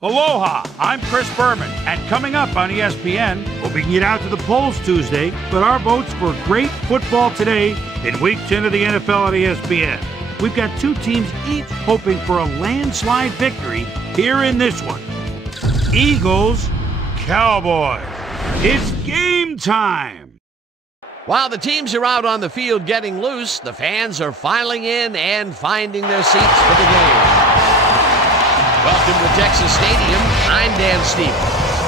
Aloha, I'm Chris Berman, and coming up on ESPN, we'll be get out to the polls Tuesday, but our votes for great football today in Week 10 of the NFL on ESPN. We've got two teams each hoping for a landslide victory here in this one. Eagles, Cowboys. It's game time! While the teams are out on the field getting loose, the fans are filing in and finding their seats for the game. Welcome to Texas Stadium. I'm Dan Stevens.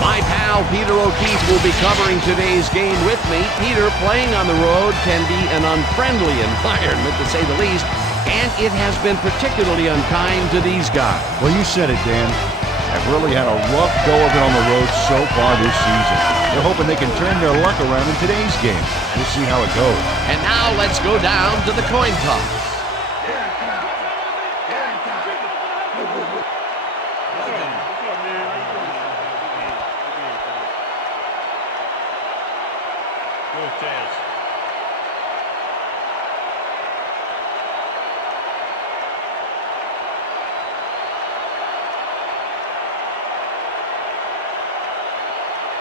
My pal Peter O'Keefe will be covering today's game with me. Peter, playing on the road can be an unfriendly environment, to say the least, and it has been particularly unkind to these guys. Well, you said it, Dan. I've really had a rough go of it on the road so far this season. They're hoping they can turn their luck around in today's game. We'll see how it goes. And now let's go down to the coin toss.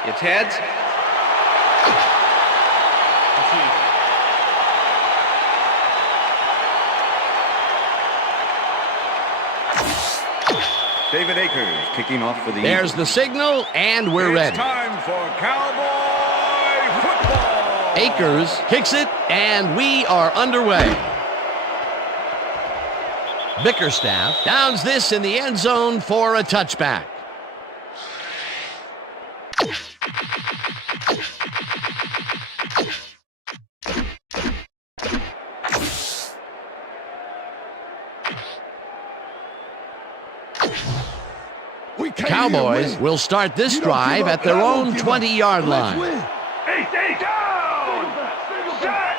It's heads. David Akers kicking off for the There's Eagles. The signal, and we're ready. It's time for Cowboy football. Akers kicks it, and we are underway. Bickerstaff downs this in the end zone for a touchback. Cowboys will start this drive at their own 20-yard line. Hey, down! Shot!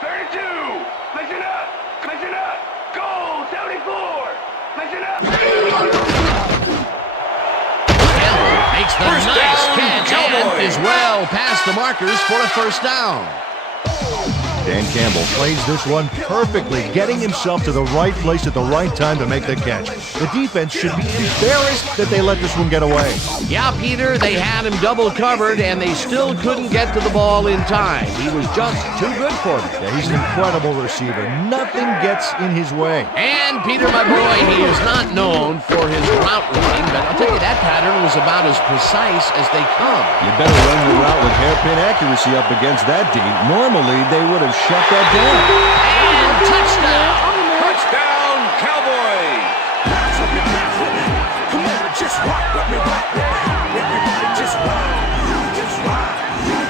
32! Listen up! Goal! 74! Listen up! Campbell makes the First nice down, catch Cowboys. and is well past the markers for a first down. Dan Campbell plays this one perfectly, getting himself to the right place at the right time to make the catch. The defense should be embarrassed that they let this one get away. Yeah, Peter, they had him double covered, and they still couldn't get to the ball in time. He was just too good for them. Yeah, he's an incredible receiver. Nothing gets in his way. And Peter, my boy, he is not known for his route running, but I'll tell you, that pattern was about as precise as they come. You better run your route with hairpin accuracy up against that D. Normally, they would have shut that down. And touchdown! Touchdown, Cowboys! Come on, just rock with me, rock with me. Everybody just rock, just rock.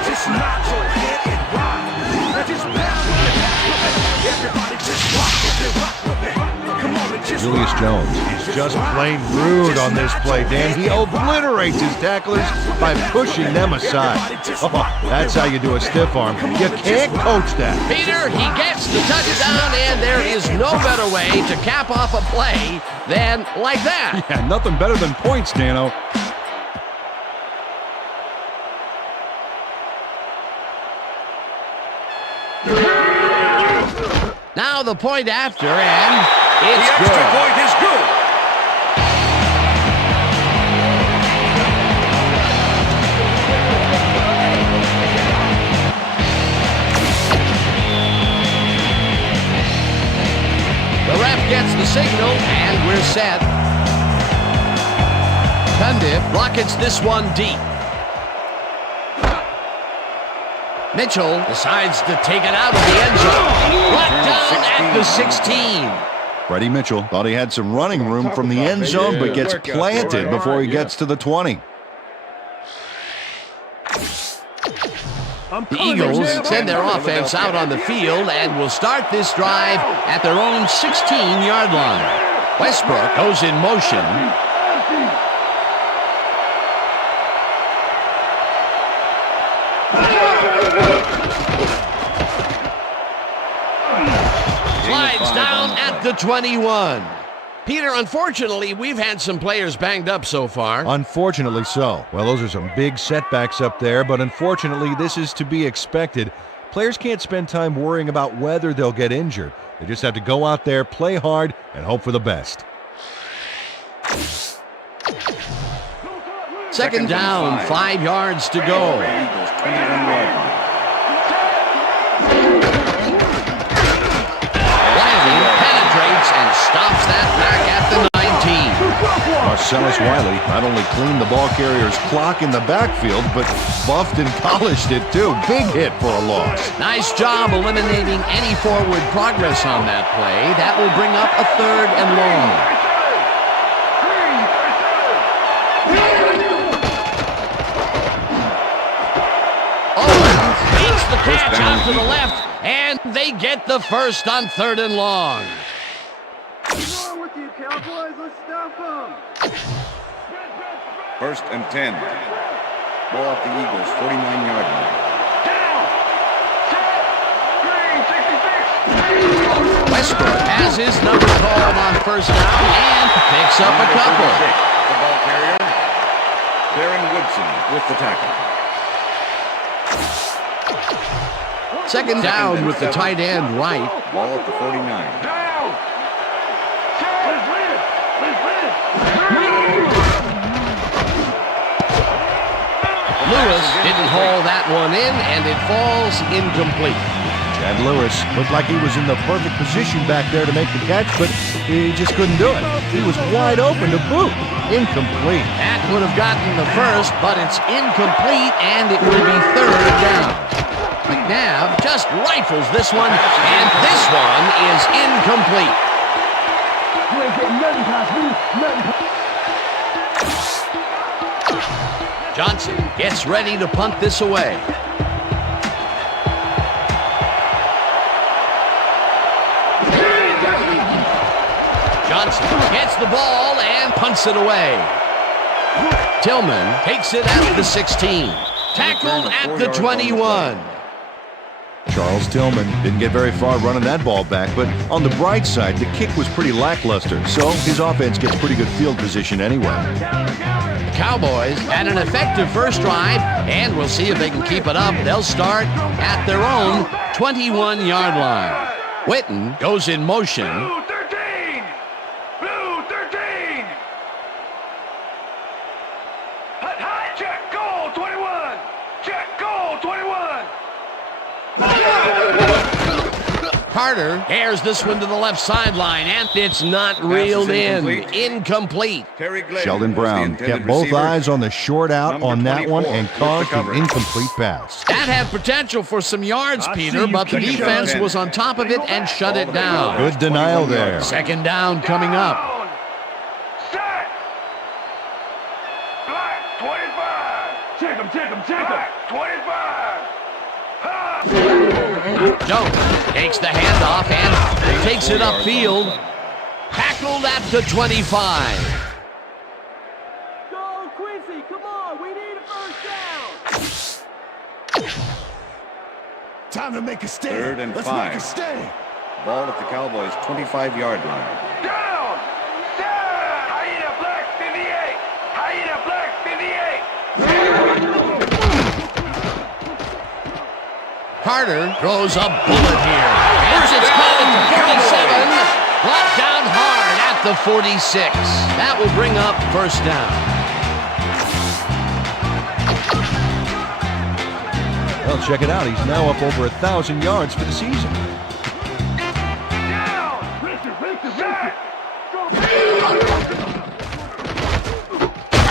Just nod your head and rock. Now just bounce with me, everybody just rock with me, rock with me. Come on and just Julius rock. Jones is just plain rude on this play, Dan. He obliterates his tacklers by pushing them aside. Oh, that's how you do a stiff arm. You can't coach that. Peter, he gets the touchdown, and there is no better way to cap off a play than like that. Yeah, nothing better than points, Dano. Now the point after, and it's The extra good. point is good. The ref gets the signal, and we're set. Cundiff rockets this one deep. Mitchell decides to take it out of the end zone. Brought down at the 16. Freddie Mitchell thought he had some running room from the end zone, but gets planted before he gets to the 20. The Eagles send their offense out on the field and will start this drive at their own 16-yard line. Westbrook goes in motion. Slides down at the 21. Peter, unfortunately, we've had some players banged up so far. Unfortunately so. Well, those are some big setbacks up there, but unfortunately, this is to be expected. Players can't spend time worrying about whether they'll get injured. They just have to go out there, play hard, and hope for the best. Second down, 5 yards to go. Eagles 21-yard line. Wiley penetrates and stops that back at the 19. Marcellus Wiley not only cleaned the ball carrier's clock in the backfield, but buffed and polished it too. Big hit for a loss. Nice job eliminating any forward progress on that play. That will bring up a 3rd and long. Owens beats the catch out to the left, and they get the first on 3rd and long. What's wrong with you, Cowboys? Let's stop them. 1st and 10. Ball at the Eagles 49-yard line. Down. Set. Green, 66. Westbrook has his number called on 1st down and picks up a couple. The ball carrier, Darren Woodson with the tackle. Second down with the tight end right. Ball at the 49. Down. Set. Let's win. Lewis didn't haul that one in, and it falls incomplete. Chad Lewis looked like he was in the perfect position back there to make the catch, but he just couldn't do it. He was wide open to boot. Incomplete. That would have gotten the first, but it's incomplete, and it will be 3rd down. McNabb just rifles this one, and this one is incomplete. You ain't getting nothing past me. Nothing. Johnson gets ready to punt this away. Johnson gets the ball and punts it away. Tillman takes it at the 16. Tackled at the 21. Charles Tillman didn't get very far running that ball back, but on the bright side, the kick was pretty lackluster, so his offense gets pretty good field position anyway. The Cowboys had an effective first drive, and we'll see if they can keep it up. They'll start at their own 21-yard line. Witten goes in motion. Blue 13. Blue 13. Hut, hut. Check goal 21. Check goal 21. Carter airs this one to the left sideline, and it's not reeled in. Incomplete. Terry Glenn Sheldon was the Brown intended kept both receiver. eyes on the short out Number on that one 24 and with the caused an coverage. incomplete pass. That had potential for some yards, Peter, but the defense was on top of it and shut it down. Good denial there. Second down coming up. Down. Set. Black 25. Check him, check him, check him. Black 25. Ha. Jones takes the handoff and takes it upfield. Tackled at the 25. Go, Quincy, come on. We need a first down. Time to make a stand. 3rd and Let's 5. make a stand. Ball at the Cowboys 25-yard line. Down. Set. Hyena Black 58. Hyena Black 58. Carter throws a bullet here. And it's caught at the 37. Brought down hard at the 46. That will bring up first down. Well, check it out. He's now up over 1,000 yards for the season.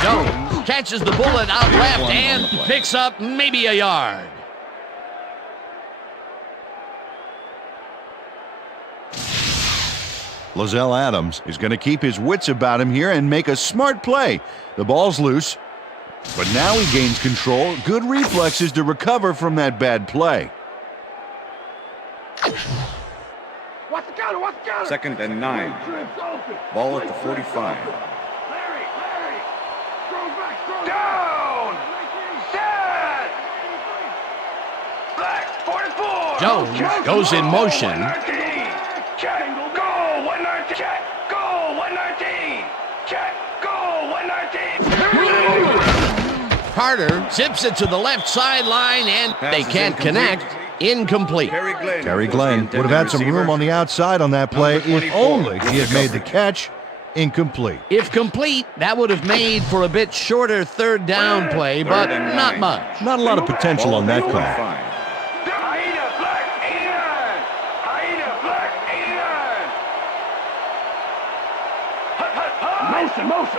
Jones catches the bullet out left and picks up maybe a yard. Lozelle Adams is going to keep his wits about him here and make a smart play. The ball's loose, but now he gains control. Good reflexes to recover from that bad play. Second and 9. Ball at the 45. Down! Set! Black, 44! Jones goes in motion. 119. Check, goal, 119. Check, goal, 119. Check, goal, 119. Carter zips it to the left sideline, and they can't connect. Incomplete. Terry Glenn would have had some room on the outside on that play if only he had made the catch. Incomplete. If complete, that would have made for a bit shorter third down play, but not much. Not a lot of potential on that call. Aida Black, 89. Aida Black, 89.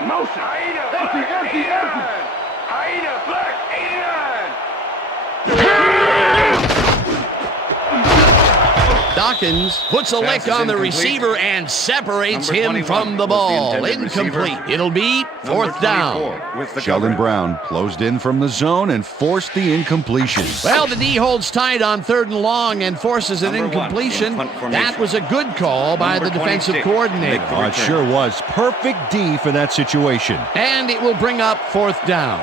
Motion. Aida Black, 89. Aida Black, 89. Dawkins puts a lick on the receiver and separates him from the ball. Incomplete. It'll be fourth down. Sheldon Brown closed in from the zone and forced the incompletion. Well, the D holds tight on third and long and forces an incompletion. That was a good call by the defensive coordinator. Oh, it sure was. Perfect D for that situation. And it will bring up fourth down.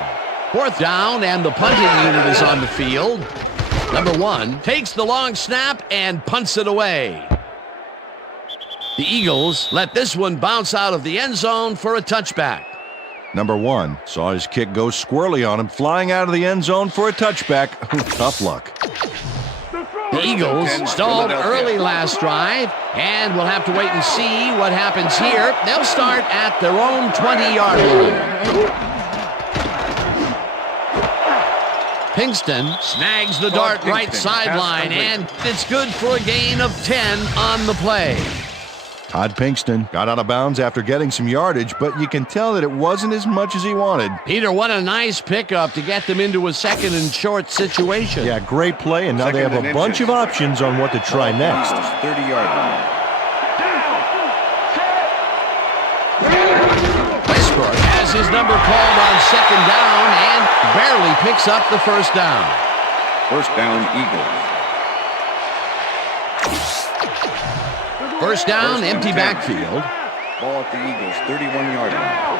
Fourth down, and the punting unit is on the field. Number 1 takes the long snap and punts it away. The Eagles let this one bounce out of the end zone for a touchback. Number 1 saw his kick go squirrely on him, flying out of the end zone for a touchback. Tough luck. The Eagles stalled early last drive, and we'll have to wait and see what happens here. They'll start at their own 20-yard line. Pinkston snags the dart right sideline, and it's good for a gain of 10 on the play. Todd Pinkston got out of bounds after getting some yardage, but you can tell that it wasn't as much as he wanted. Peter, what a nice pickup to get them into a second and short situation. Yeah, great play, and now they have a bunch of options on what to try next. 30-yard line. Westbrook has his number called on second down and barely picks up the first down. First down, Eagles. First down, First and empty 10. backfield. Ball at the Eagles' 31-yard line.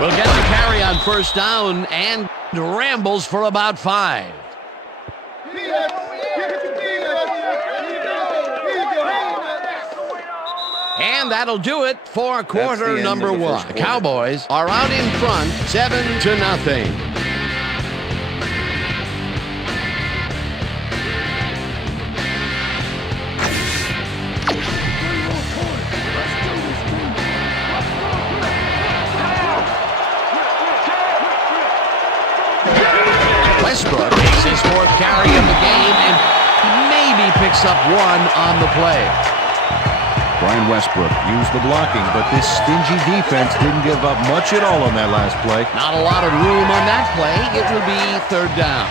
Will get the carry on first down and rambles for about 5. And that'll do it for quarter number 1. The Cowboys are out in front, 7-0. Westbrook makes his 4th carry of the game and maybe picks up 1 on the play. Brian Westbrook used the blocking, but this stingy defense didn't give up much at all on that last play. Not a lot of room on that play. It will be third down.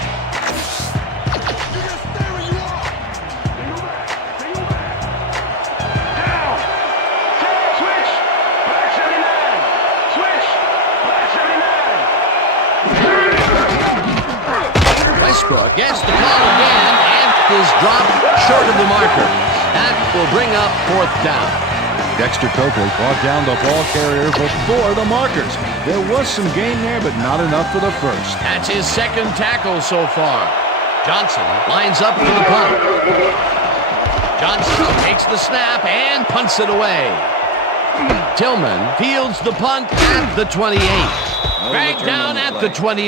Westbrook gets the call again and is dropped short of the marker. That will bring up fourth down. Dexter Coakley brought down the ball carrier before the markers. There was some gain there, but not enough for the first. That's his second tackle so far. Johnson lines up for the punt. Johnson takes the snap and punts it away. Tillman fields the punt at the 28. Dragged down at the 29.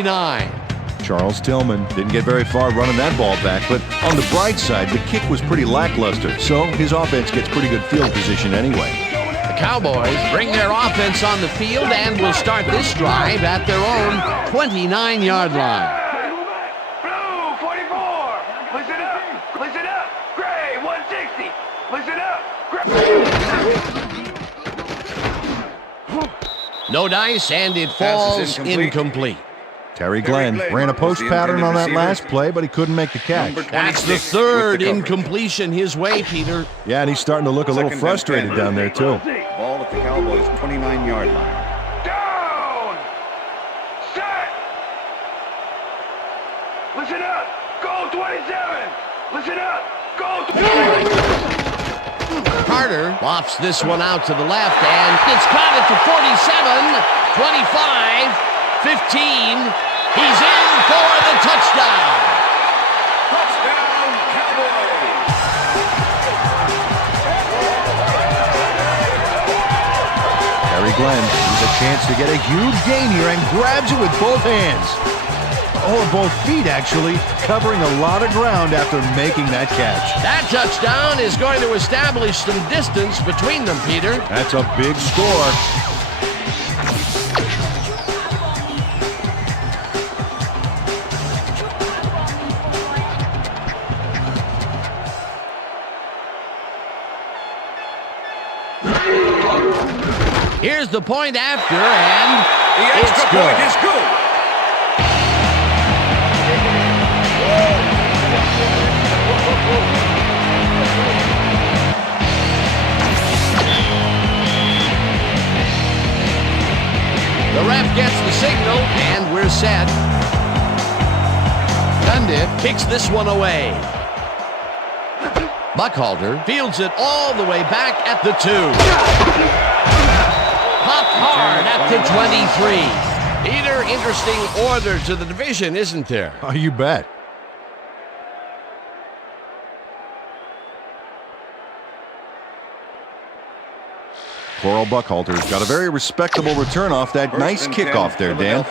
Charles Tillman didn't get very far running that ball back, but on the bright side, the kick was pretty lackluster, so his offense gets pretty good field position anyway. The Cowboys bring their offense on the field and will start this drive at their own 29-yard line. Blue, 44. Listen up. Listen up. Gray, 160. Listen up. No dice, and it falls incomplete. Terry Glenn ran a post pattern on that last play, but he couldn't make the catch. That's the third incompletion his way, Peter. Yeah, and he's starting to look a little frustrated down there, too. Ball at the Cowboys' 29-yard line. Down. Set. Listen up. Goal 27. Listen up. Goal 27. Carter lofts this one out to the left, and it's caught at the 47, 25, 15. He's in for the touchdown. Touchdown, Cowboys! Terry Glenn has a chance to get a huge gain here and grabs it with both hands. Or both feet, actually, covering a lot of ground after making that catch. That touchdown is going to establish some distance between them, Peter. That's a big score. Here's the point after, and The it's extra good. point is good. The ref gets the signal, and we're set. Dundit kicks this one away. Buckhalter fields it all the way back at the 2. Popped hard at the 23. Peter, interesting order to the division, isn't there? Oh, you bet. Coral Buckhalter's got a very respectable return off that nice kickoff there, Dan.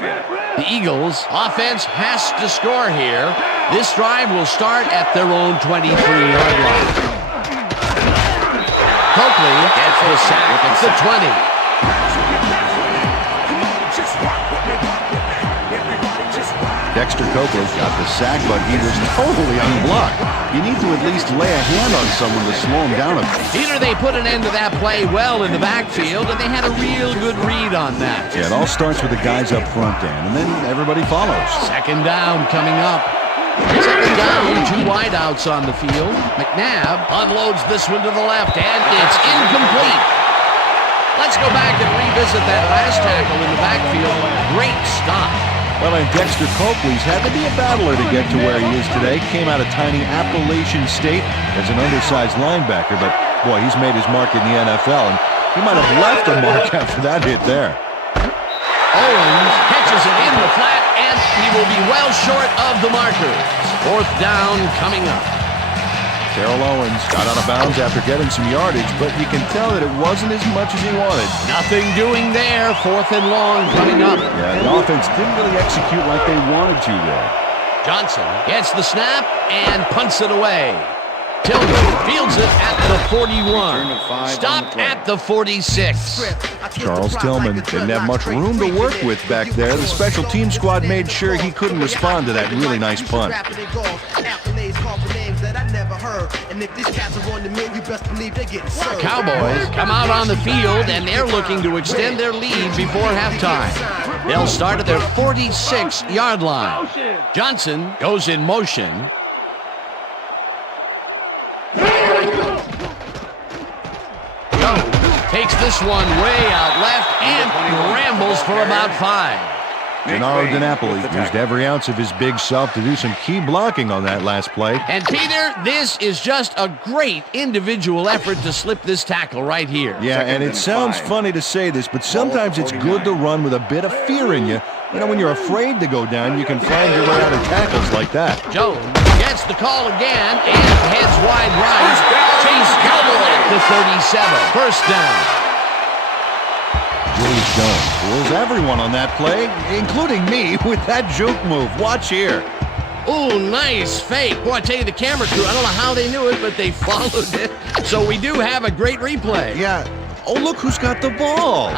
The Eagles' offense has to score here. This drive will start at their own 23-yard line. Coakley gets the sack at the 20. Dexter Coakley got the sack, but he was totally unblocked. You need to at least lay a hand on someone to slow him down a bit. Peter, they put an end to that play well in the backfield, and they had a real good read on that. Yeah, it all starts with the guys up front, Dan, and then everybody follows. Second down coming up. Second down, 2 wideouts on the field. McNabb unloads this one to the left, and it's incomplete. Let's go back and revisit that last tackle in the backfield. Great stop. Well, and Dexter Coakley's had to be a battler to get to where he is today. Came out of tiny Appalachian State as an undersized linebacker, but boy, he's made his mark in the NFL, and he might have left a mark after that hit there. Owens catches it in the flat, and he will be well short of the markers. Fourth down coming up. Terrell Owens got out of bounds after getting some yardage, but you can tell that it wasn't as much as he wanted. Nothing doing there. Fourth and long coming up. Yeah, the offense didn't really execute like they wanted to there. Johnson gets the snap and punts it away. Tillman fields it at the 41. Stopped at the 46. Charles Tillman didn't have much room to work with back there. The special team squad made sure he couldn't respond to that really nice punt. Cowboys come out on the field, and they're looking to extend their lead before halftime. They'll start at their 46-yard line. Johnson goes in motion. Takes this one way out left and rambles for about 5. Gennaro DiNapoli used every ounce of his big self to do some key blocking on that last play. And Peter, this is just a great individual effort to slip this tackle right here. Yeah, and it sounds funny to say this, but sometimes it's good to run with a bit of fear in you. You know, when you're afraid to go down, you can find your way out of tackles like that. Jones gets the call again and heads wide right. Chase Cowboy at the 37. First down. Julius Jones fools everyone on that play, including me, with that juke move. Watch here. Ooh, nice fake. Boy, I tell you, the camera crew, I don't know how they knew it, but they followed it. So we do have a great replay. Yeah. Oh, look who's got the ball.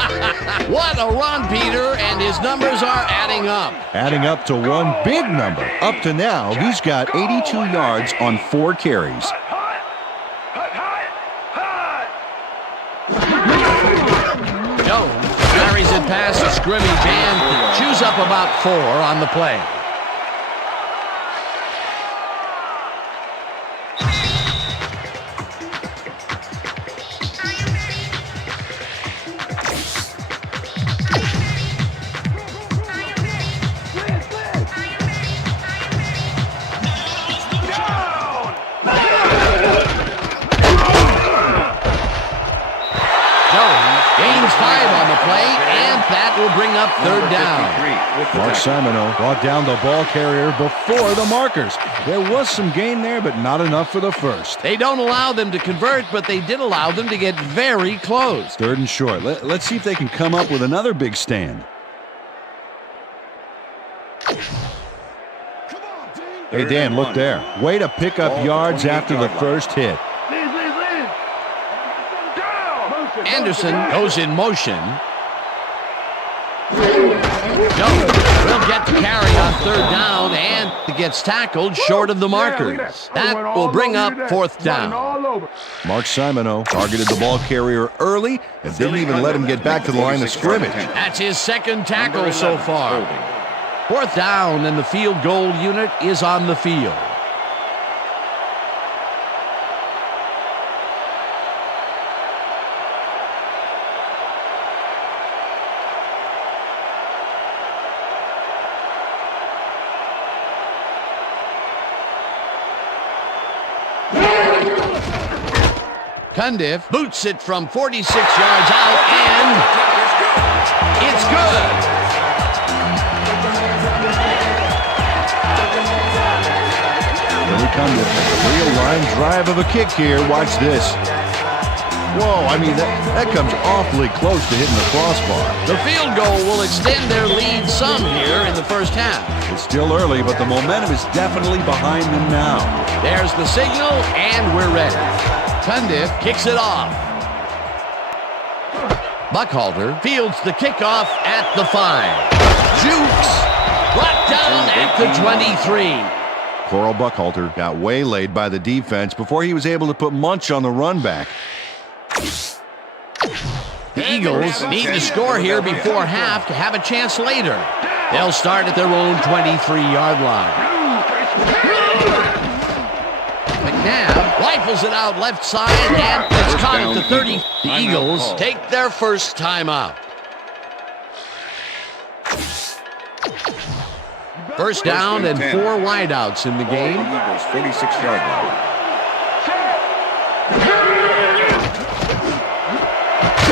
What a run, Peter, and his numbers are adding up. Adding up to one big number. Up to now, he's got 82 yards on 4 carries. Jones carries it past the scrimmage and chews up about 4 on the play. Gains 5 on the play, and that will bring up 3rd down. Mark Simoneau brought down the ball carrier before the markers. There was some gain there, but not enough for the first. They don't allow them to convert, but they did allow them to get very close. 3rd and short. Let's see if they can come up with another big stand. Hey, Dan, look there. Way to pick up yards after the first hit. Anderson goes in motion. Jones will get the carry on 3rd down and gets tackled short of the markers. That will bring up 4th down. Mark Simoneau targeted the ball carrier early and didn't even let him get back to the line of scrimmage. That's his 2nd tackle so far. 4th down, and the field goal unit is on the field. Cundiff boots it from 46 yards out, and it's good. Billy Cundiff, real line drive of a kick here. Watch this. Whoa, I mean, that comes awfully close to hitting the crossbar. The field goal will extend their lead some here in the first half. It's still early, but the momentum is definitely behind them now. There's the signal, and we're ready. Cundiff kicks it off. Buckhalter fields the kickoff at the 5. Jukes brought down at the 23. Coral Buckhalter got waylaid by the defense before he was able to put Munch on the run back. The Eagles need to score here before half to have a chance later. They'll start at their own 23-yard line. McNabb rifles it out left side, and it's caught at the 30. The Eagles take their first timeout. First down and 4 wideouts in the game. Eagles 46-yard line.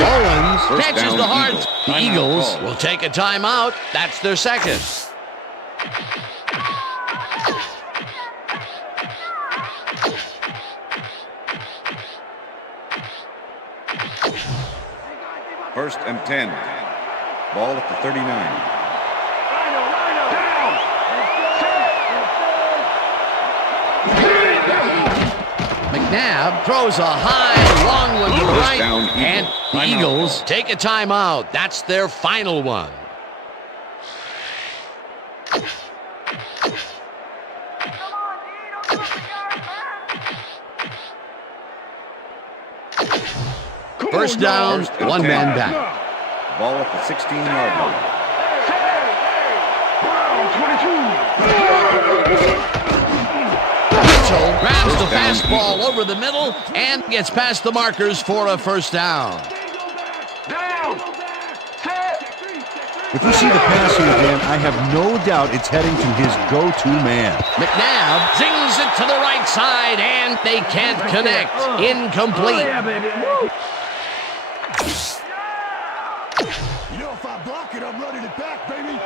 Owens catches the heart. The Eagles will take a timeout. That's their 2nd. First and 10. Ball at the 39. McNabb throws a high, long one to the right, down, and the Eagles take a timeout. That's their final one. First down, 1 man back. Ball at the 16-yard line. Mitchell grabs the fastball over the middle and gets past the markers for a first down. If you see the pass here, Dan, I have no doubt it's heading to his go-to man. McNabb zings it to the right side, and they can't connect. Incomplete. You know, if I block it, I'm running it back, baby.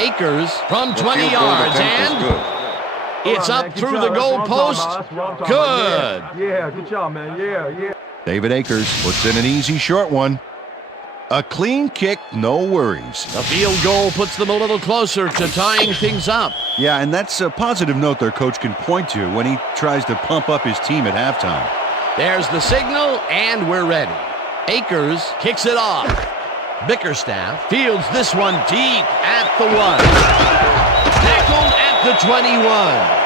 Akers from 20 yards, and It's up through the goalpost. Good. Yeah, good job, man. Yeah. David Akers puts in an easy short one. A clean kick, no worries. The field goal puts them a little closer to tying things up. Yeah, and that's a positive note their coach can point to when he tries to pump up his team at halftime. There's the signal, and we're ready. Akers kicks it off. Bickerstaff fields this one deep at the 1. Tackled at the 21.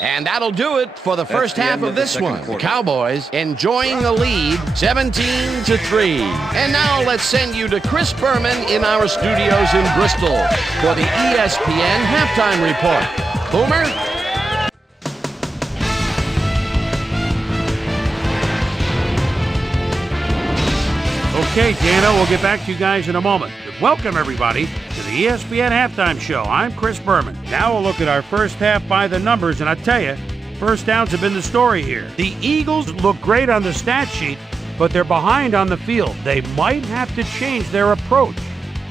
And that'll do it for the first half of this one. The Cowboys enjoying the lead, 17-3. And now let's send you to Chris Berman in our studios in Bristol for the ESPN halftime report. Boomer? Okay, Dano, we'll get back to you guys in a moment. Welcome, everybody, to the ESPN Halftime Show. I'm Chris Berman. Now we'll look at our first half by the numbers, and I tell you, first downs have been the story here. The Eagles look great on the stat sheet, but they're behind on the field. They might have to change their approach.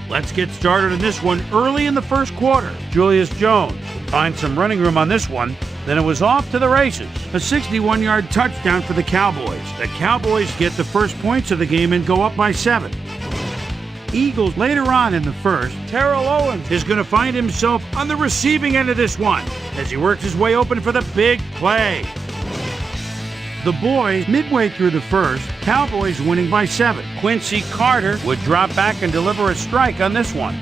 Let's get started in this one early in the first quarter. Julius Jones will find some running room on this one. Then it was off to the races. A 61-yard touchdown for the Cowboys. The Cowboys get the first points of the game and go up by 7. Eagles later on in the first, Terrell Owens is going to find himself on the receiving end of this one as he works his way open for the big play. The boys, midway through the first, Cowboys winning by 7. Quincy Carter would drop back and deliver a strike on this one.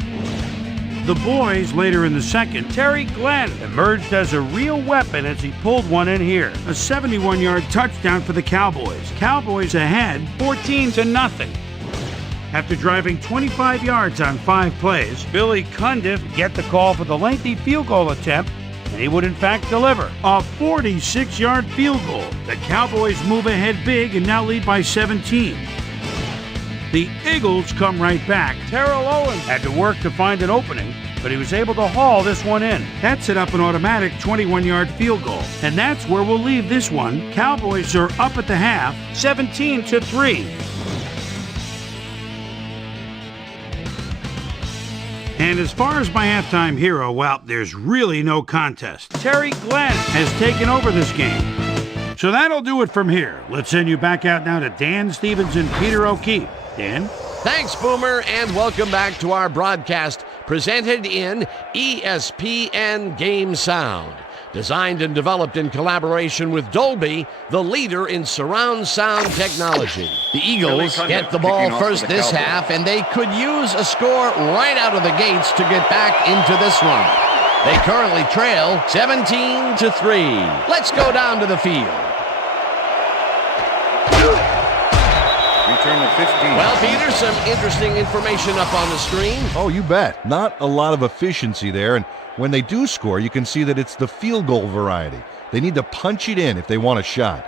The boys, later in the second, Terry Glenn emerged as a real weapon as he pulled one in here. A 71-yard touchdown for the Cowboys. Cowboys ahead 14-0. After driving 25 yards on 5 plays, Billy Cundiff get the call for the lengthy field goal attempt, and he would in fact deliver a 46-yard field goal. The Cowboys move ahead big and now lead by 17. The Eagles come right back. Terrell Owens had to work to find an opening, but he was able to haul this one in. That set up an automatic 21-yard field goal. And that's where we'll leave this one. Cowboys are up at the half, 17-3. And as far as my halftime hero, well, there's really no contest. Terry Glenn has taken over this game. So that'll do it from here. Let's send you back out now to Dan Stevens and Peter O'Keefe. Dan? Thanks, Boomer, and welcome back to our broadcast presented in ESPN Game Sound. Designed and developed in collaboration with Dolby, the leader in surround sound technology. The Eagles get the ball first this half, and they could use a score right out of the gates to get back into this one. They currently trail 17-3. Let's go down to the field. Return of 15. Well, Peter, some interesting information up on the screen. Oh, you bet. Not a lot of efficiency there, and when they do score, you can see that it's the field goal variety. They need to punch it in if they want a shot.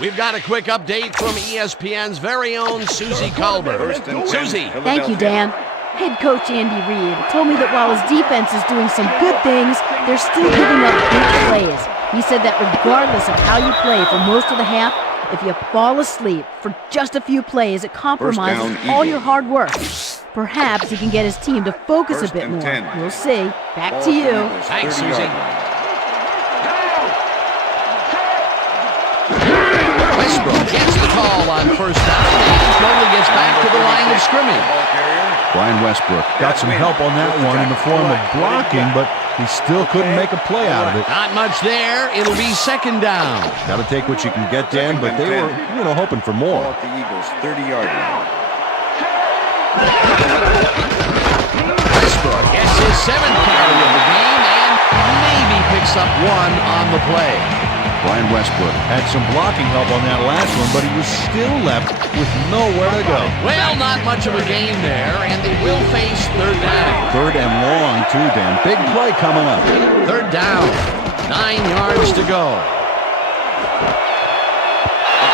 We've got a quick update from ESPN's very own Susie Colbert. Susie. Thank you, Dan. Head coach Andy Reid told me that while his defense is doing some good things, they're still giving up big plays. He said that regardless of how you play for most of the half, if you fall asleep for just a few plays, it compromises all your hard work. Perhaps he can get his team to focus a bit more. 10. We'll see. Back to you. Thanks, Susie. Westbrook gets the call on first down and slowly gets back to the line of scrimmage. Brian Westbrook got some help on that one in the form of blocking, but he still couldn't make a play out of it. Not much there. It'll be second down. Got to take what you can get, Dan, but they were, hoping for more. Ball at the Eagles 30-yard line. Westbrook gets his 7th carry of the game and maybe picks up one on the play. Brian Westbrook had some blocking help on that last one, but he was still left with nowhere to go. Well, not much of a gain there, and they will face third down. Third and long, too, Dan. Big play coming up. Third down, 9 yards to go.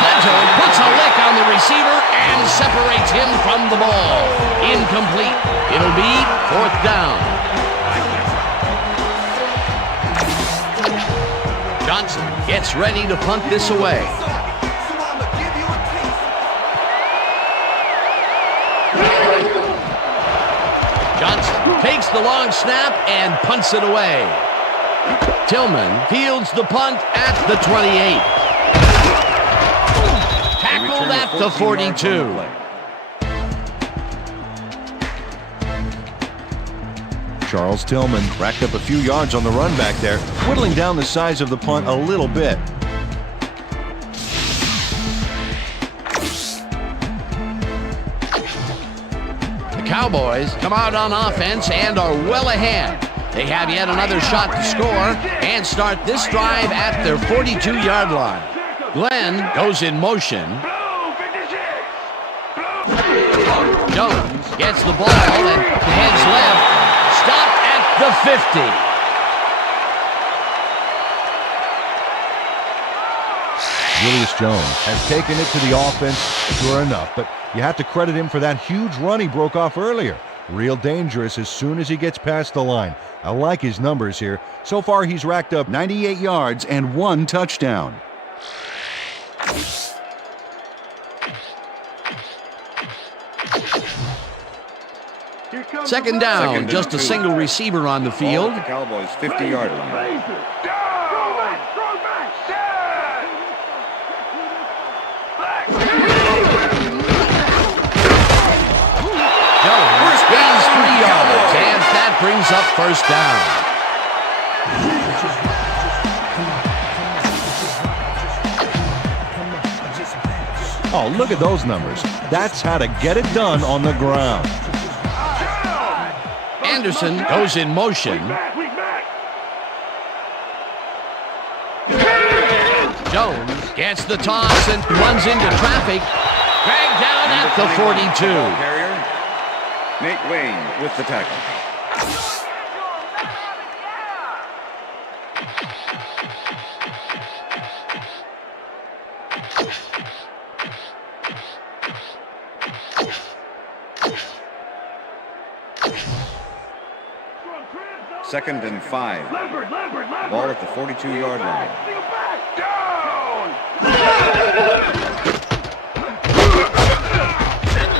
Leto puts a lick on the receiver and separates him from the ball. Incomplete. It'll be fourth down. Johnson gets ready to punt this away. Johnson takes takes the long snap and punts it away. Tillman fields the punt at the 28. Tackled at the 42. Charles Tillman racked up a few yards on the run back there, whittling down the size of the punt a little bit. The Cowboys come out on offense and are well ahead. They have yet another shot to score and start this drive at their 42-yard line. Glenn goes in motion. Jones gets the ball and heads left. Stopped at the 50. Julius Jones has taken it to the offense, sure enough, but you have to credit him for that huge run he broke off earlier. Real dangerous as soon as he gets past the line. I like his numbers here. So far, he's racked up 98 yards and 1 touchdown. Second down, just a single receiver on the field. The Cowboys 50-yard line. Jones gains 3 yards, and that brings up first down. Oh, look at those numbers. That's how to get it done on the ground. Anderson goes in motion. Jones gets the toss and runs into traffic. Dragged down at the 42. Carrier, Nate Wayne with the tackle. Second and 5. Ball at the 42-yard line.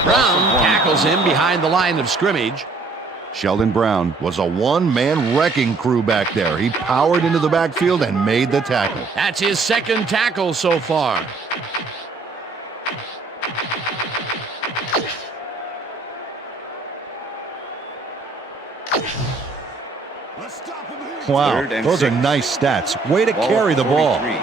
Brown tackles him behind the line of scrimmage. Sheldon Brown was a one-man wrecking crew back there. He powered into the backfield and made the tackle. That's his second tackle so far. Wow, those are nice stats. Way to carry the ball. Number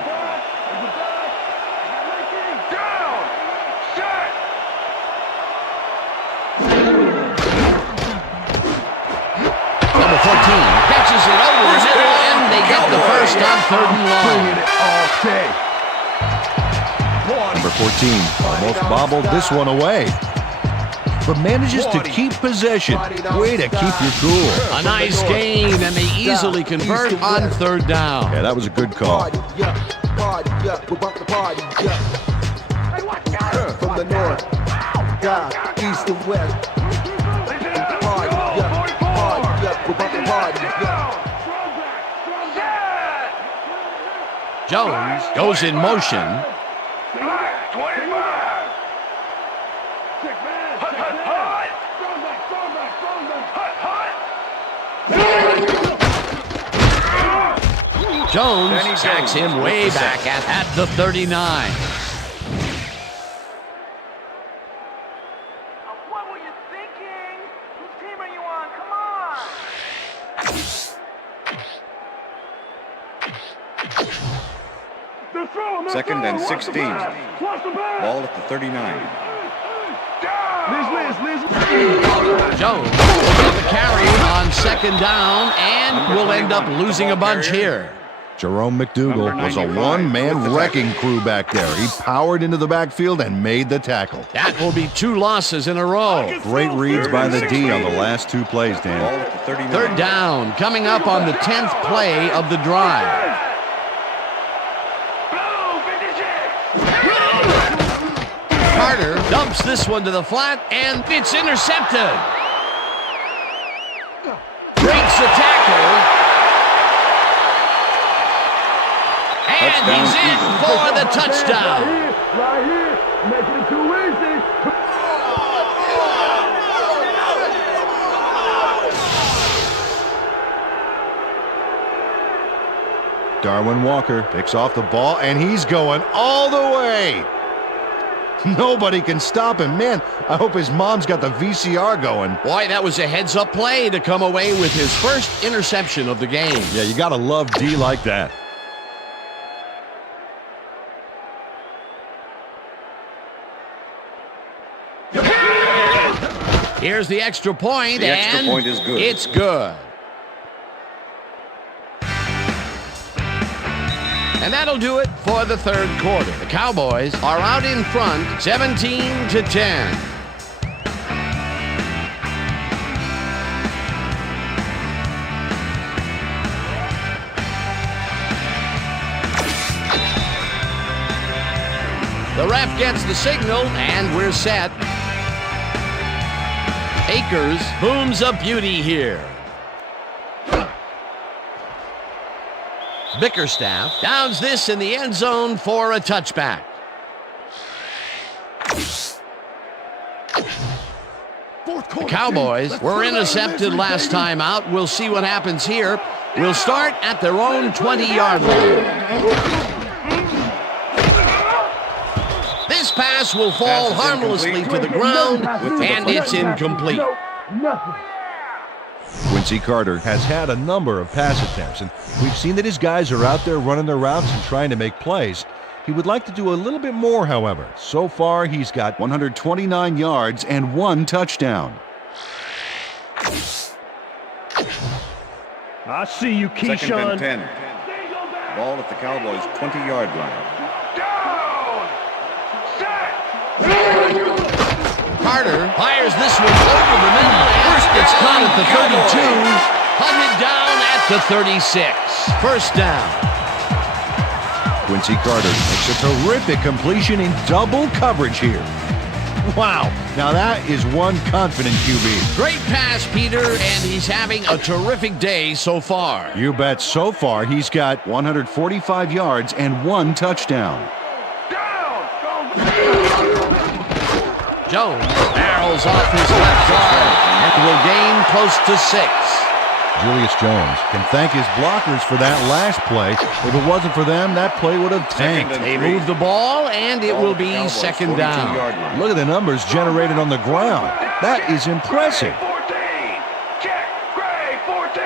14 catches it over the middle, and they get the first on 3rd and long. Number 14 almost bobbled this one away, but manages to keep possession. Way to keep your cool. A nice gain, and they easily convert on 3rd down. Yeah, that was a good call. From the north, down, east and west. Jones goes in motion. Jones sacks him way back at the 39. What were you thinking? Whose team are you on? Come on! Second and 16. Ball at the 39. Jones will get the carry on 2nd down and will end up losing a bunch here. Jerome McDougal was a one-man wrecking crew back there. He powered into the backfield and made the tackle. That will be 2 losses in a row. Great reads by the D on the last 2 plays, Dan. Ball at the 39. 3rd down, coming up on the 10th play of the drive. Carter dumps this one to the flat, and it's intercepted. Breaks the tackle. And he's in for the touchdown. Right here, making it too easy. Darwin Walker picks off the ball, and he's going all the way. Nobody can stop him. Man, I hope his mom's got the VCR going. Boy, that was a heads-up play to come away with his first interception of the game. Yeah, you got to love D like that. Here's the extra point, The extra and point is good. It's good. And that'll do it for the third quarter. The Cowboys are out in front, 17-10. The ref gets the signal, and we're set. Akers booms a beauty here. Bickerstaff downs this in the end zone for a touchback. The Cowboys were intercepted last time out. We'll see what happens here. We'll start at their own 20-yard line. This pass will fall harmlessly to the ground, and it's incomplete. Quincy Carter has had a number of pass attempts, and we've seen that his guys are out there running their routes and trying to make plays. He would like to do a little bit more, however. So far, he's got 129 yards and 1 touchdown. I see you, Keyshawn. Second and 10. Ball at the Cowboys' 20-yard line. Carter fires this one over the middle. First, it's caught at the 32. Hunted down at the 36. First down. Quincy Carter makes a terrific completion in double coverage here. Wow, now that is one confident QB. Great pass, Peter, and he's having a terrific day so far. You bet. So far, he's got 145 yards and 1 touchdown. Jones barrels off his left guard and will gain close to 6. Julius Jones can thank his blockers for that last play. If it wasn't for them, that play would have tanked. They move the ball, and it will be second down. Look at the numbers generated on the ground. That is impressive. 14. Check. Gray, 14.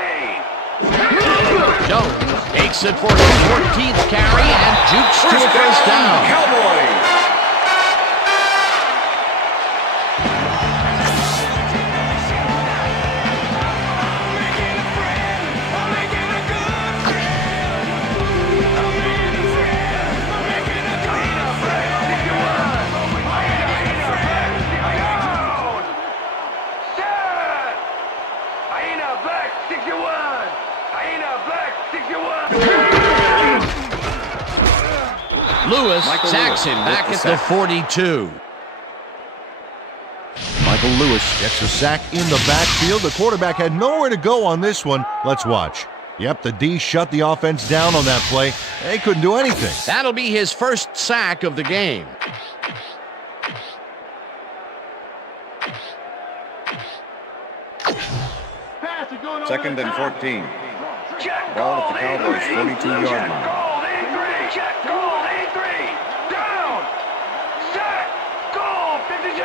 Jones takes it for his 14th carry and jukes to a first down. Cowboys. Lewis sacks him back at the 42. Michael Lewis gets a sack in the backfield. The quarterback had nowhere to go on this one. Let's watch. Yep, the D shut the offense down on that play. They couldn't do anything. That'll be his first sack of the game. Second and 14. Ball at the Cowboys' 42-yard line. Check, goal, 83. Down. Sack. Goal, 52.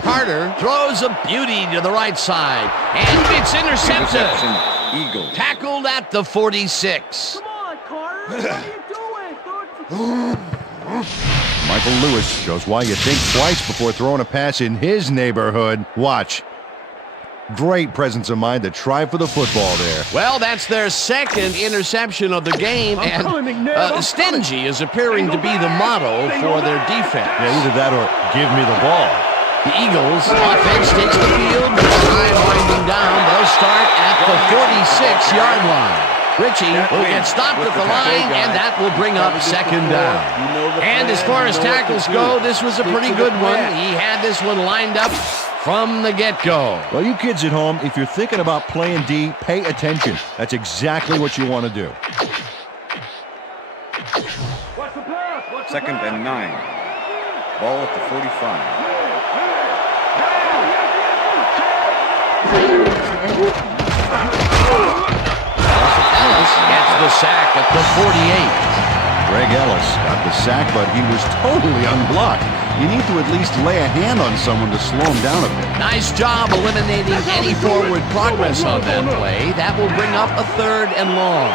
Carter throws a beauty to the right side, and it's intercepted. Interception, Eagles. Tackled at the 46. Come on, Carter. What are you doing? Michael Lewis shows why you think twice before throwing a pass in his neighborhood. Watch. Great presence of mind to try for the football there. Well, that's their second interception of the game, and stingy is appearing to be the motto for their defense. Yeah, either that or give me the ball. The Eagles' offense takes the field, with time winding down. They'll start at the 46-yard line. Richie will get stopped at the line, and that will bring up second down. And as far as tackles go, this was a pretty good one. He had this one lined up from the get-go. Well, you kids at home, if you're thinking about playing D, pay attention. That's exactly what you want to do. Second and 9. Ball at the 45. Ellis gets the sack at the 48. Greg Ellis got the sack, but he was totally unblocked. You need to at least lay a hand on someone to slow him down a bit. Nice job eliminating any forward progress on that play. That will bring up a 3rd and long.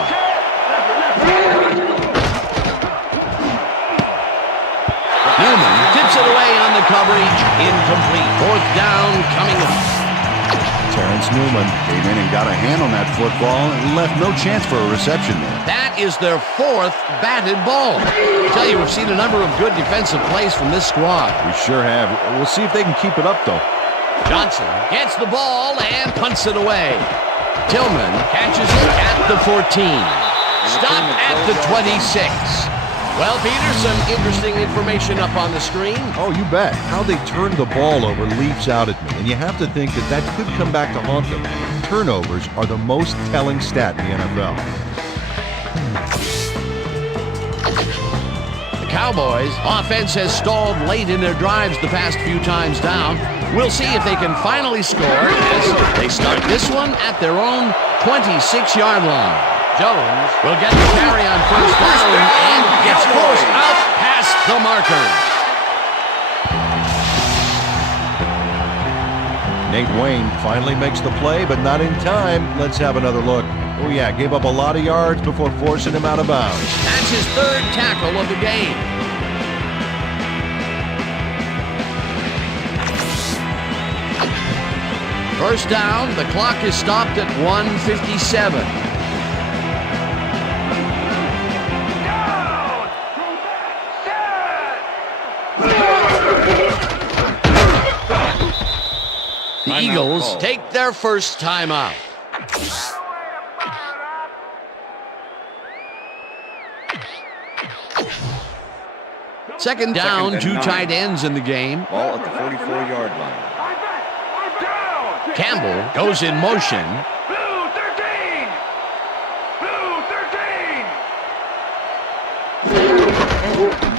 Newman tips it away on the coverage. Incomplete. 4th down coming up. Terrence Newman came in and got a hand on that football and left no chance for a reception there. That is their 4th batted ball. I tell you, we've seen a number of good defensive plays from this squad. We sure have. We'll see if they can keep it up, though. Johnson gets the ball and punts it away. Tillman catches it at the 14. Stop at the 26. Well, Peter, some interesting information up on the screen. Oh, you bet. How they turned the ball over leaps out at me, and you have to think that that could come back to haunt them. Turnovers are the most telling stat in the NFL. The Cowboys' offense has stalled late in their drives the past few times down. We'll see if they can finally score as they start this one at their own 26-yard line. Jones will get the carry on 1st down and gets forced out past the marker. Nate Wayne finally makes the play, but not in time. Let's have another look. Oh yeah, gave up a lot of yards before forcing him out of bounds. That's his 3rd tackle of the game. First down, the clock is stopped at 1:57. The Eagles take their first timeout. Second down, 2 tight ends in the game. Ball at the 44-yard line. Campbell goes in motion. Blue 13! Blue 13!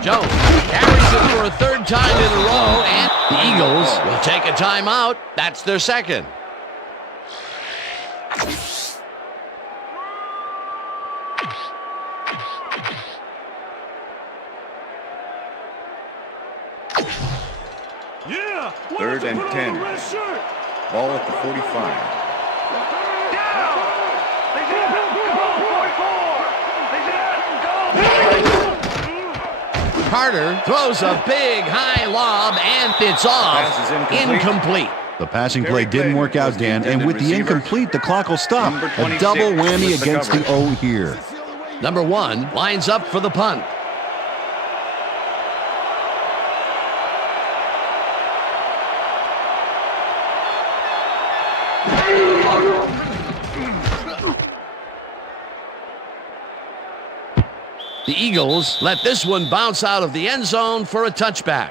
Jones carries it for a 3rd time in a row, and the Eagles will take a timeout. That's their 2nd. Yeah! 3rd and 10. Ball at the 45. Down! Listen up! Go! 44! Listen up! Go! Carter throws a big high lob, and it's off. Pass is incomplete. The passing play didn't work out, Dan, and with the incomplete, the clock will stop. A double whammy against the O here. Number 1 lines up for the punt. The Eagles let this one bounce out of the end zone for a touchback.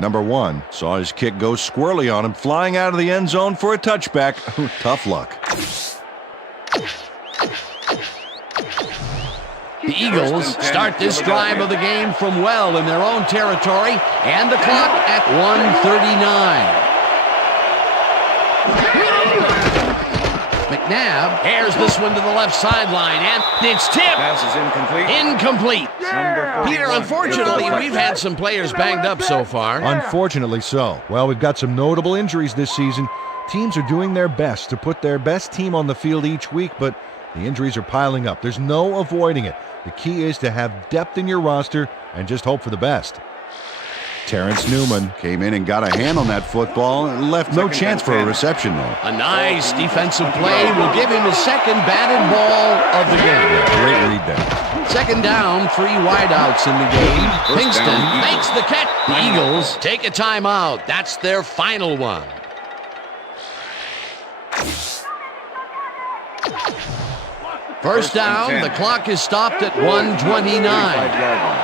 Number 1 saw his kick go squirrely on him, flying out of the end zone for a touchback. Tough luck. The Eagles start this drive of the game from well in their own territory, and the clock at 1:39. McNabb airs this one to the left sideline, and it's tipped. Pass is incomplete. Incomplete. Number 41. Peter, unfortunately, we've had some players banged up so far. Unfortunately so. Well, we've got some notable injuries this season. Teams are doing their best to put their best team on the field each week, but the injuries are piling up. There's no avoiding it. The key is to have depth in your roster and just hope for the best. Terrence Newman came in and got a hand on that football and left no chance for a reception, though. A nice defensive play will give him his 2nd batted ball of the game. Great read there. 2nd down, 3 wideouts in the game. Pinkston makes the catch. The Eagles take a timeout. That's their final one. First down, the clock is stopped at 1:29.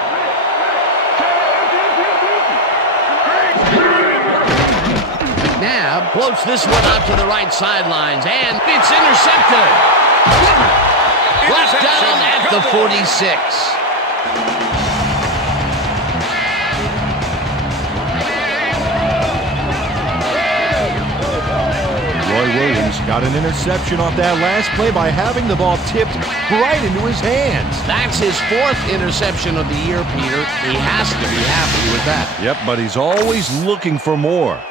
McNabb floats this one out to the right sidelines, and it's intercepted. Brought down at the 46. Roy Williams got an interception off that last play by having the ball tipped right into his hands. That's his 4th interception of the year, Peter. He has to be happy with that. Yep, but he's always looking for more.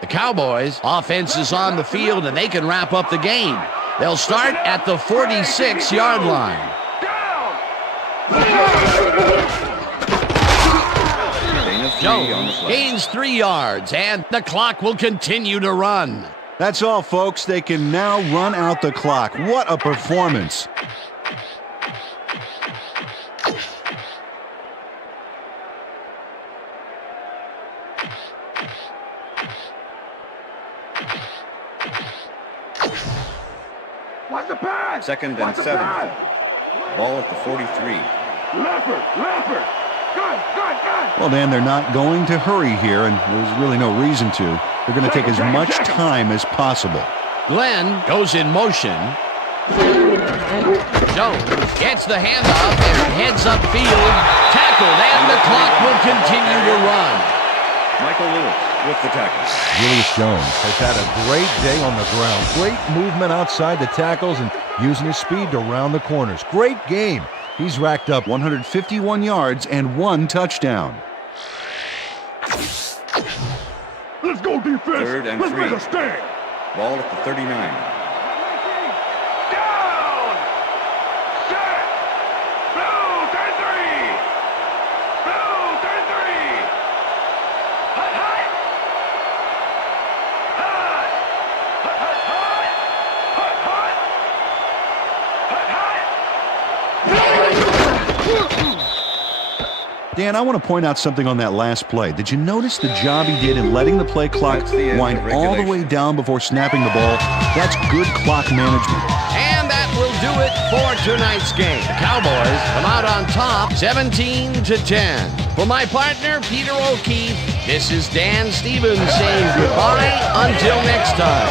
The Cowboys offense is on the field and they can wrap up the game. They'll start at the 46-yard line. Jones gains 3 yards and the clock will continue to run. That's all, folks. They can now run out the clock. What a performance. Watch the pass. 2nd and 7. Ball at the 43. Leopard. Good. Well, Dan, they're not going to hurry here, and there's really no reason to. They're going to take as much time as possible. Glenn goes in motion. Jones gets the handoff and heads upfield. Tackled, and the clock will continue to run. Michael Lewis with the tackle. Julius Jones has had a great day on the ground. Great movement outside the tackles and using his speed to round the corners. Great game. He's racked up 151 yards and 1 touchdown. Let's go defense. 3rd and 3. Let's make a stand. Ball at the 39. Down. Set. Blue 33. Blue 33. Hut. Hut. Dan, I want to point out something on that last play. Did you notice the job he did in letting the play clock That's the end wind of all the way regulation. down before snapping the ball? That's good clock management. And that will do it for tonight's game. The Cowboys come out on top 17-10. For my partner, Peter O'Keefe, this is Dan Stevens saying goodbye until next time.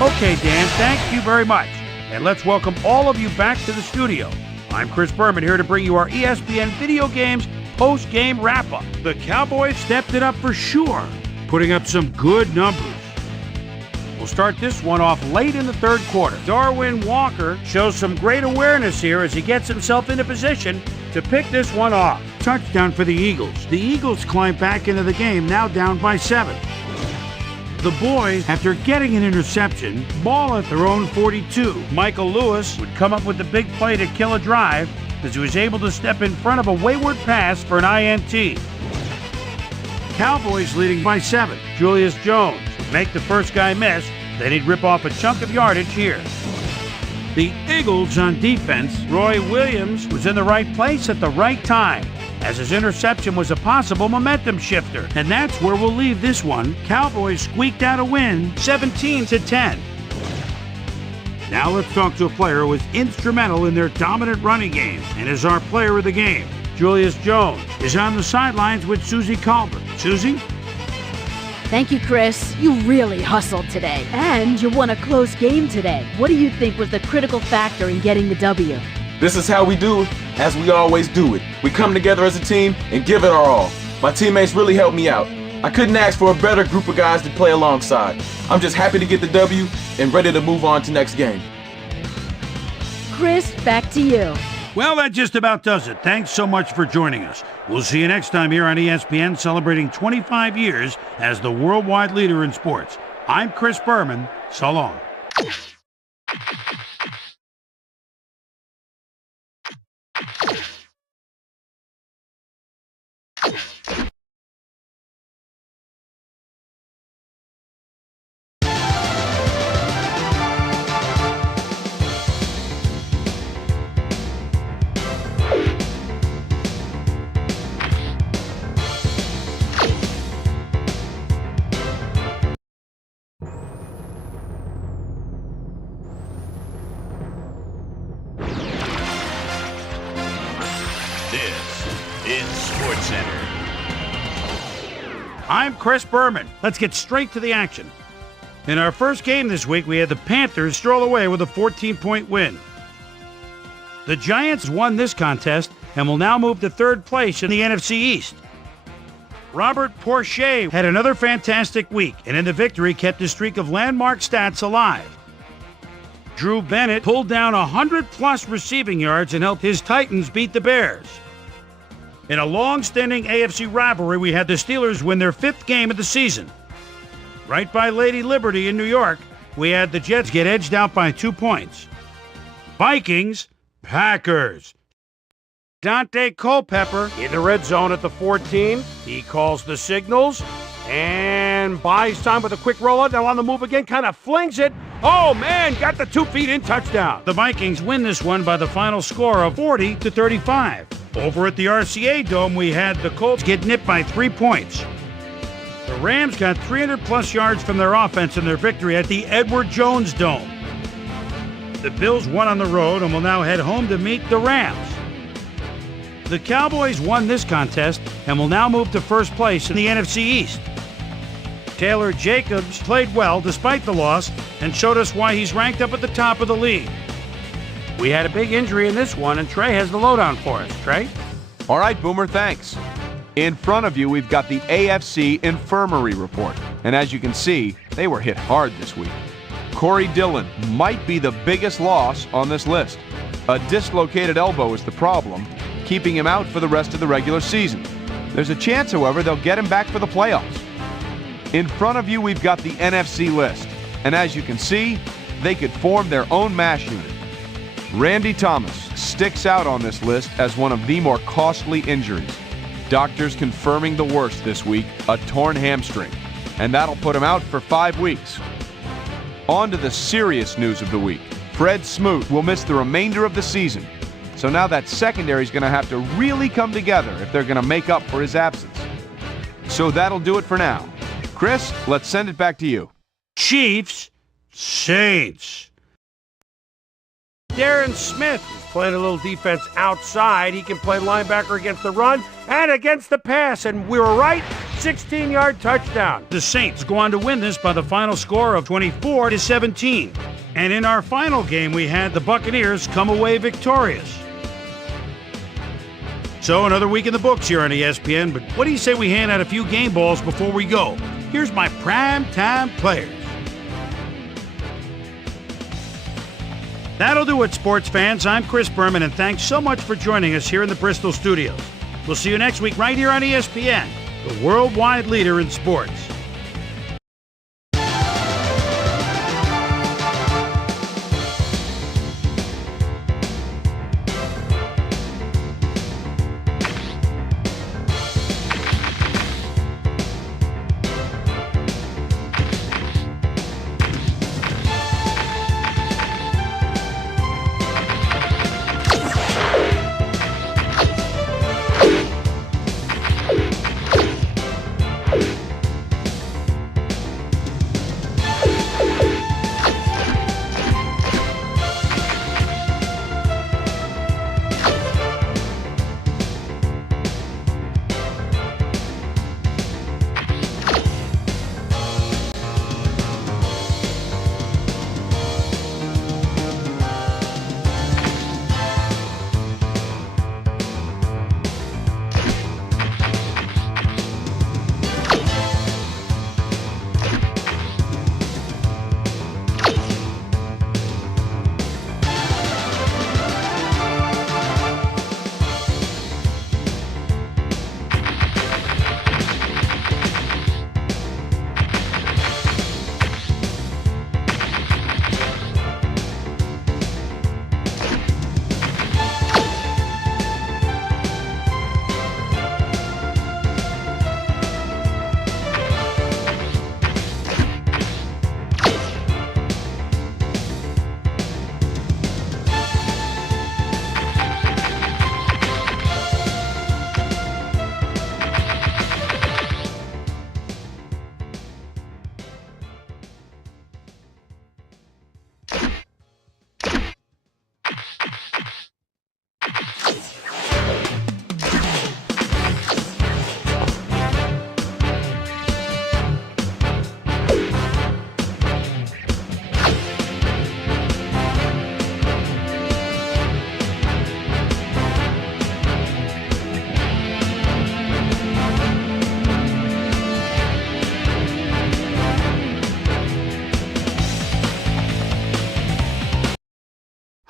Okay, Dan, thank you very much. And let's welcome all of you back to the studio. I'm Chris Berman here to bring you our ESPN Video Games post-game wrap-up. The Cowboys stepped it up for sure, putting up some good numbers. We'll start this one off late in the 3rd quarter. Darwin Walker shows some great awareness here as he gets himself into position to pick this one off. Touchdown for the Eagles. The Eagles climb back into the game, now down by 7. The boys, after getting an interception, ball at their own 42. Michael Lewis would come up with the big play to kill a drive as he was able to step in front of a wayward pass for an INT. Cowboys leading by 7. Julius Jones would make the first guy miss, then he'd rip off a chunk of yardage here. The Eagles on defense, Roy Williams was in the right place at the right time, as his interception was a possible momentum shifter. And that's where we'll leave this one. Cowboys squeaked out a win, 17-10. Now let's talk to a player who was instrumental in their dominant running game and is our player of the game. Julius Jones is on the sidelines with Susie Colbert. Susie? Thank you, Chris. You really hustled today. And you won a close game today. What do you think was the critical factor in getting the W? This is how we do it, as we always do it. We come together as a team and give it our all. My teammates really helped me out. I couldn't ask for a better group of guys to play alongside. I'm just happy to get the W and ready to move on to next game. Chris, back to you. Well, that just about does it. Thanks so much for joining us. We'll see you next time here on ESPN, celebrating 25 years as the worldwide leader in sports. I'm Chris Berman. So long. I'm Chris Berman. Let's get straight to the action. In our first game this week, we had the Panthers stroll away with a 14-point win. The Giants won this contest and will now move to third place in the NFC East. Robert Porcher had another fantastic week, and in the victory kept his streak of landmark stats alive. Drew Bennett pulled down 100-plus receiving yards and helped his Titans beat the Bears. In a long-standing AFC rivalry, we had the Steelers win their 5th game of the season. Right by Lady Liberty in New York, we had the Jets get edged out by 2 points. Vikings, Packers. Dante Culpepper in the red zone at the 14. He calls the signals and buys time with a quick rollout. Now on the move again, kind of flings it. Oh man, got the 2 feet in, touchdown. The Vikings win this one by the final score of 40-35. Over at the RCA Dome, we had the Colts get nipped by 3 points. The Rams got 300-plus yards from their offense in their victory at the Edward Jones Dome. The Bills won on the road and will now head home to meet the Rams. The Cowboys won this contest and will now move to first place in the NFC East. Taylor Jacobs played well despite the loss and showed us why he's ranked up at the top of the league. We had a big injury in this one, and Trey has the lowdown for us. Trey? All right, Boomer, thanks. In front of you, we've got the AFC Infirmary Report. And as you can see, they were hit hard this week. Corey Dillon might be the biggest loss on this list. A dislocated elbow is the problem, keeping him out for the rest of the regular season. There's a chance, however, they'll get him back for the playoffs. In front of you, we've got the NFC list. And as you can see, they could form their own MASH unit. Randy Thomas sticks out on this list as one of the more costly injuries. Doctors confirming the worst this week, a torn hamstring. And that'll put him out for 5 weeks. On to the serious news of the week. Fred Smoot will miss the remainder of the season. So now that secondary is going to have to really come together if they're going to make up for his absence. So that'll do it for now. Chris, let's send it back to you. Chiefs, Saints. Darren Smith is playing a little defense outside. He can play linebacker against the run and against the pass, and we were right. 16-yard touchdown. The Saints go on to win this by the final score of 24-17. And in our final game, we had the Buccaneers come away victorious. So another week in the books here on ESPN, but what do you say we hand out a few game balls before we go? Here's my primetime players. That'll do it, sports fans. I'm Chris Berman, and thanks so much for joining us here in the Bristol studios. We'll see you next week right here on ESPN, the worldwide leader in sports.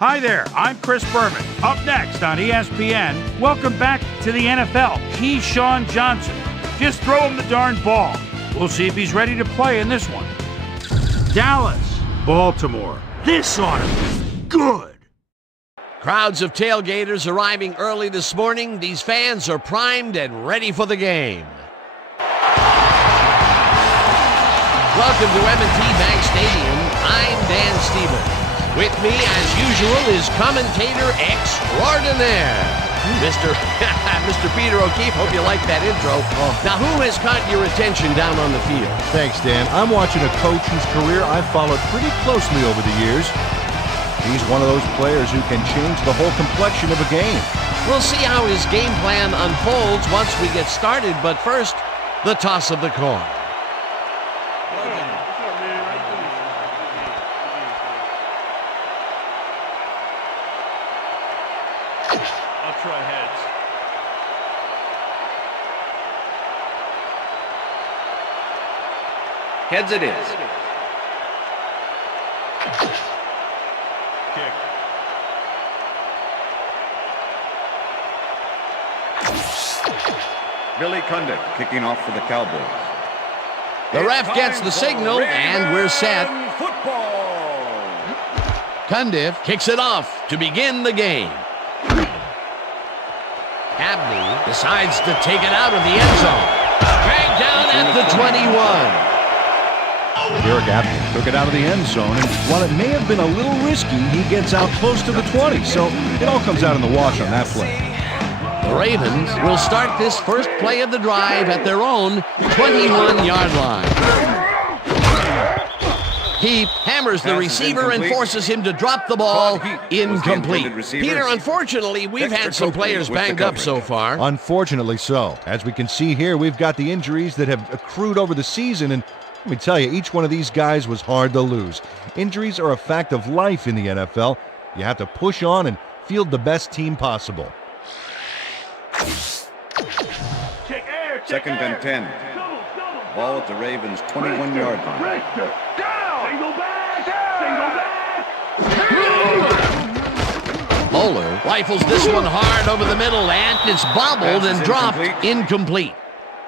Hi there, I'm Chris Berman. Up next on ESPN, welcome back to the NFL, Keyshawn Johnson. Just throw him the darn ball. We'll see if he's ready to play in this one. Dallas, Baltimore. This ought to be good. Crowds of tailgaters arriving early this morning. These fans are primed and ready for the game. Welcome to M&T Bank Stadium. I'm Dan Stevens. With me, as usual, is commentator extraordinaire, Mr. Peter O'Keefe. Hope you like that intro. Now, who has caught your attention down on the field? Thanks, Dan. I'm watching a coach whose career I've followed pretty closely over the years. He's one of those players who can change the whole complexion of a game. We'll see how his game plan unfolds once we get started, but first, the toss of the coin. I'll try heads. Heads it is. Kick. Billy Cundiff kicking off for the Cowboys. The ref gets the signal, and we're set. Football. Cundiff kicks it off to begin the game. Abney decides to take it out of the end zone. Dragged down at the 21. Derek Abney took it out of the end zone, and while it may have been a little risky, he gets out close to the 20, so it all comes out in the wash on that play. The Ravens will start this first play of the drive at their own 21-yard line. Heap hammers the receiver and forces him to drop the ball. Incomplete. Peter, unfortunately, we've had some players banged up so far. Unfortunately so. As we can see here, we've got the injuries that have accrued over the season, and let me tell you, each one of these guys was hard to lose. Injuries are a fact of life in the NFL. You have to push on and field the best team possible. Second and 10. Ball at the Ravens' 21-yard line. Bowler rifles this one hard over the middle, and it's bobbled and dropped. Incomplete.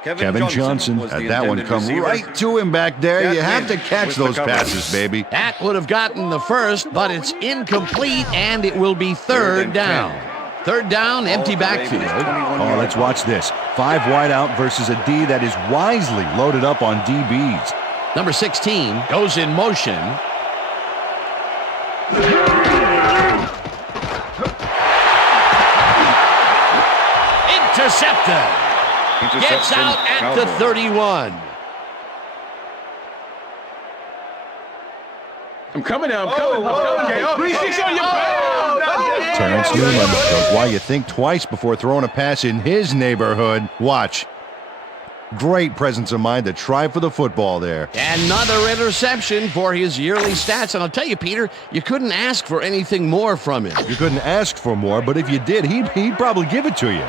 Kevin Johnson had that one come right to him back there. You have to catch those passes, baby. That would have gotten the first, but it's incomplete, and it will be third down. Third down, empty backfield. Oh, let's watch this. 5 wide out versus a D that is wisely loaded up on DBs. Number 16 goes in motion. Intercepted. Gets out at the 31. I'm coming now. I'm coming. Terrence Newman shows why you think twice before throwing a pass in his neighborhood. Watch. Great presence of mind to try for the football there. Another interception for his yearly stats. And I'll tell you, Peter, you couldn't ask for anything more from him. You couldn't ask for more, but if you did, he'd probably give it to you.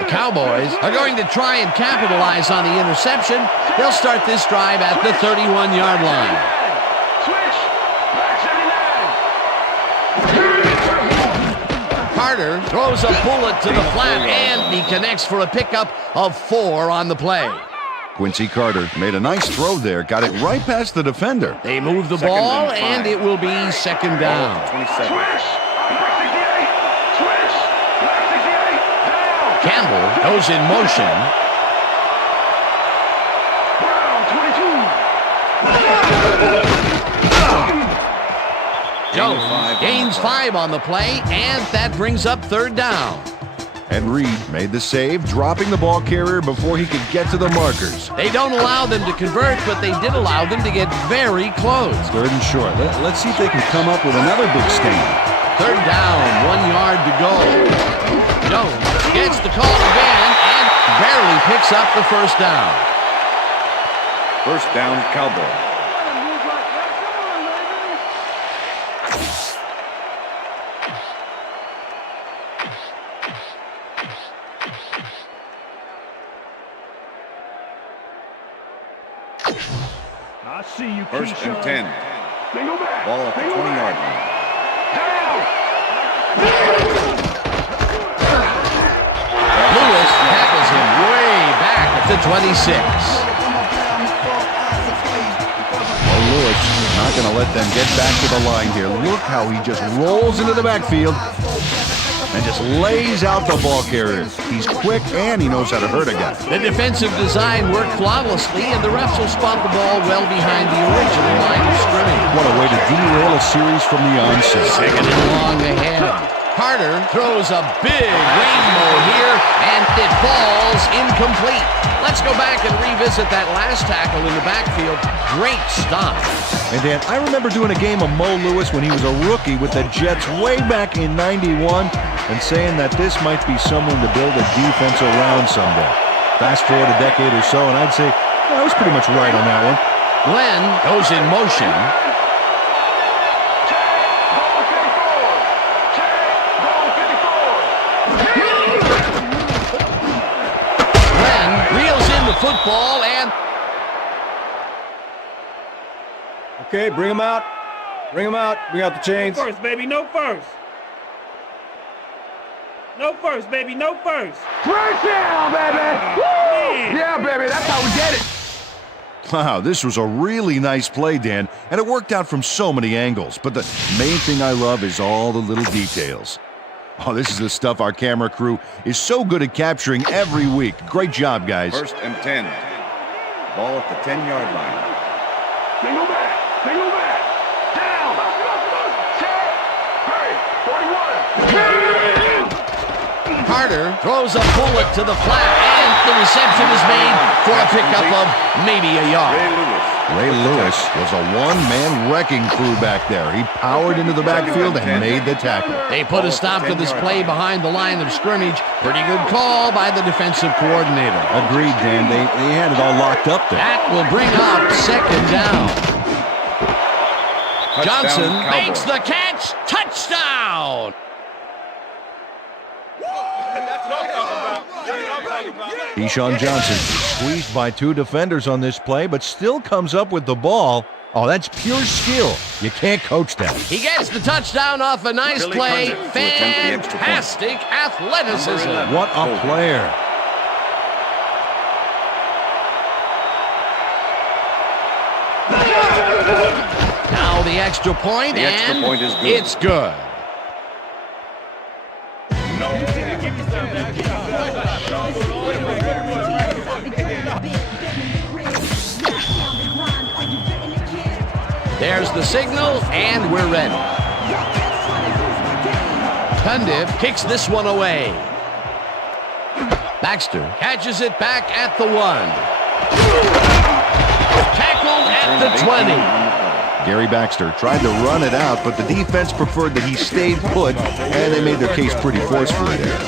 The Cowboys are going to try and capitalize on the interception. They'll start this drive at the 31-yard line. Carter throws a bullet to the flat, and he connects for a pickup of 4 on the play. Quincy Carter made a nice throw there, got it right past the defender. They move the ball, and it will be second down. 27. Campbell goes in motion. Jones gains 5 on the play, and that brings up third down. And Reed made the save, dropping the ball carrier before he could get to the markers. They don't allow them to convert, but they did allow them to get very close. Third and short. Let's see if they can come up with another big stand. Third down, 1 yard to go. Jones gets the call again and barely picks up the first down. First down, Cowboys. I see you, First and Keyshawn. 10. Ball at the 20-yard line. Lewis tackles him way back at the 26. Lewis not going to let them get back to the line here. Look how he just rolls into the backfield and just lays out the ball carrier. He's quick and he knows how to hurt a guy. The defensive design worked flawlessly, and the refs will spot the ball well behind the original line of scrimmage. What a way to derail a series from the onset. Second and long ahead. Carter throws a big rainbow here, and it falls incomplete. Let's go back and revisit that last tackle in the backfield. Great stop. And Dan, I remember doing a game of Mo Lewis when he was a rookie with the Jets way back in '91 and saying that this might be someone to build a defense around someday. Fast forward a decade or so, and I'd say I was pretty much right on that one. Glenn goes in motion. Glenn reels in the football and... Okay, bring him out. Bring him out. Bring out the chains. No first, baby. No first. No first, baby. No first. First down, baby! Woo! Yeah, baby, that's how we get it. Wow, this was a really nice play, Dan, and it worked out from so many angles. But the main thing I love is all the little details. Oh, this is the stuff our camera crew is so good at capturing every week. Great job, guys. First and 10. Ball at the 10-yard line. Single back. Single back. Down. Set. Hurry. 41. Carter throws a bullet to the flat, and the reception is made for a pickup of maybe a yard. Ray Lewis was a one-man wrecking crew back there. He powered into the backfield and made the tackle. They put a stop to this play behind the line of scrimmage. Pretty good call by the defensive coordinator. Agreed, Dan. They had it all locked up there. That will bring up second down. Johnson makes the catch. Touchdown! Deshaun Johnson squeezed by two defenders on this play, but still comes up with the ball. Oh, that's pure skill. You can't coach that. He gets the touchdown off a nice play. Fantastic athleticism. What a player. Now the extra point, The extra and point is good. it's good. There's the signal, and we're ready. Cundiff kicks this one away. Baxter catches it back at the 1. Tackled at the 20. Gary Baxter tried to run it out, but the defense preferred that he stayed put, and they made their case pretty forcefully there.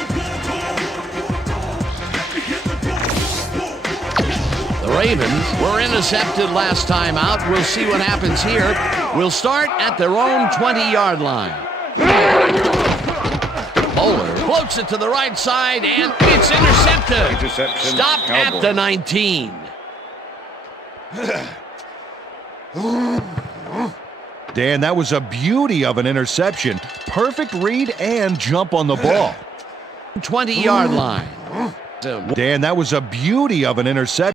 The Ravens were intercepted last time out. We'll see what happens here. We'll start at their own 20-yard line. Bowler floats it to the right side, and it's intercepted. Interception. Stopped at the 19. Dan, that was a beauty of an interception. Perfect read and jump on the ball. 20-yard line. Dan, that was a beauty of an interception.